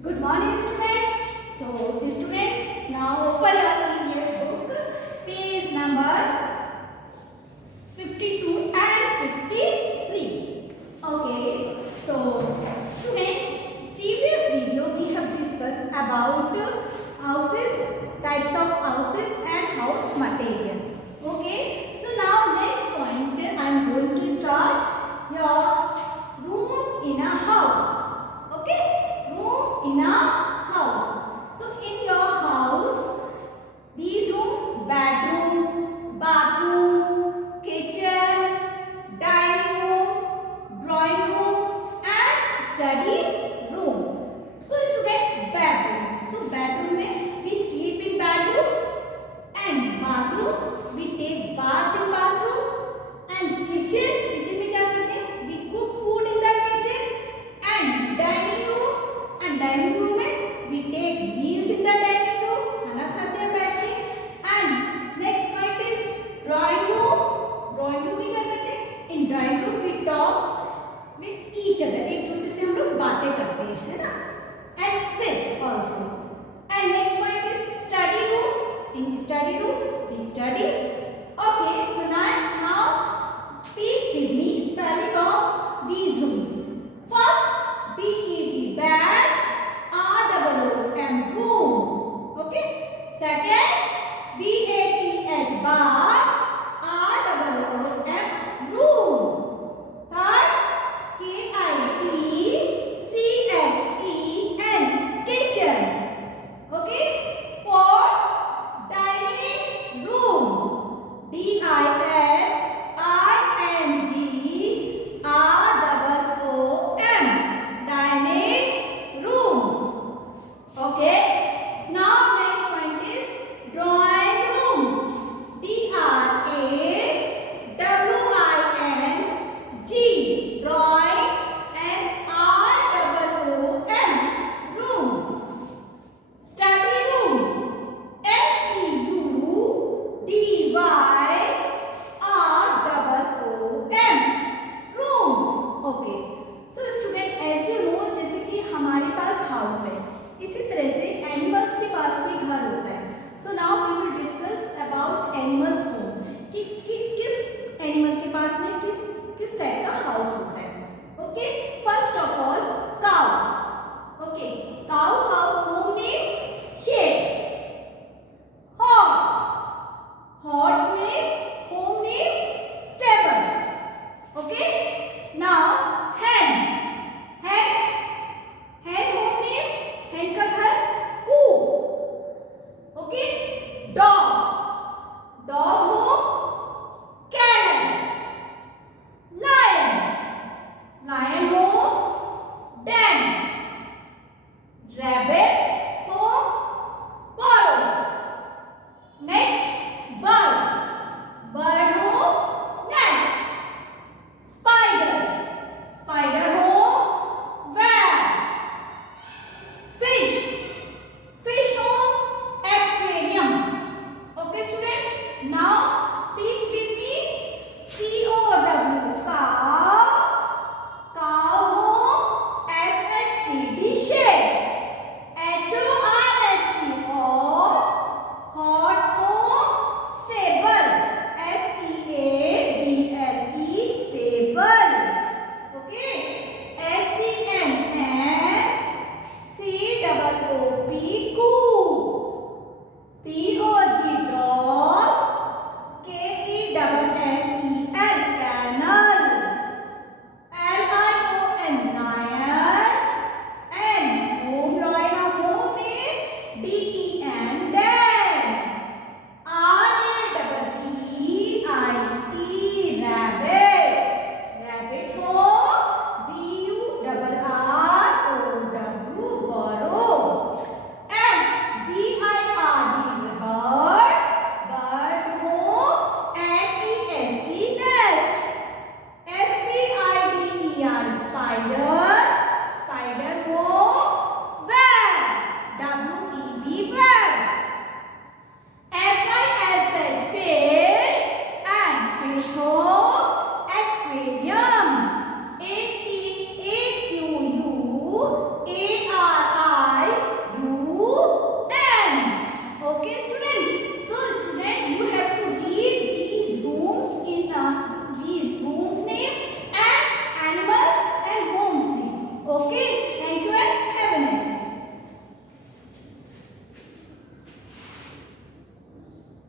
Good morning, students. So, students, now open your EVS book, page number 52 and 53. Okay. So, students, previous video we have discussed about houses, types of houses and house material. Okay. So, now next point I am going to start your rooms in a house. Okay, rooms in a house. So in your house, these rooms: bedroom, bathroom, kitchen, dining room, drawing room and study room. So student, bedroom. So bedroom में we sleep in bedroom, and bathroom we take bath in bathroom, and kitchen में क्या करते हैं? We cook food in the kitchen, and dining room में we take meals in the dining room, खाना खाते हैं बैठ के. And next point is drawing room. Drawing room में क्या करते हैं? In drawing room we talk with each other. एक दूसरे से हम लोग बातें करते हैं, है ना.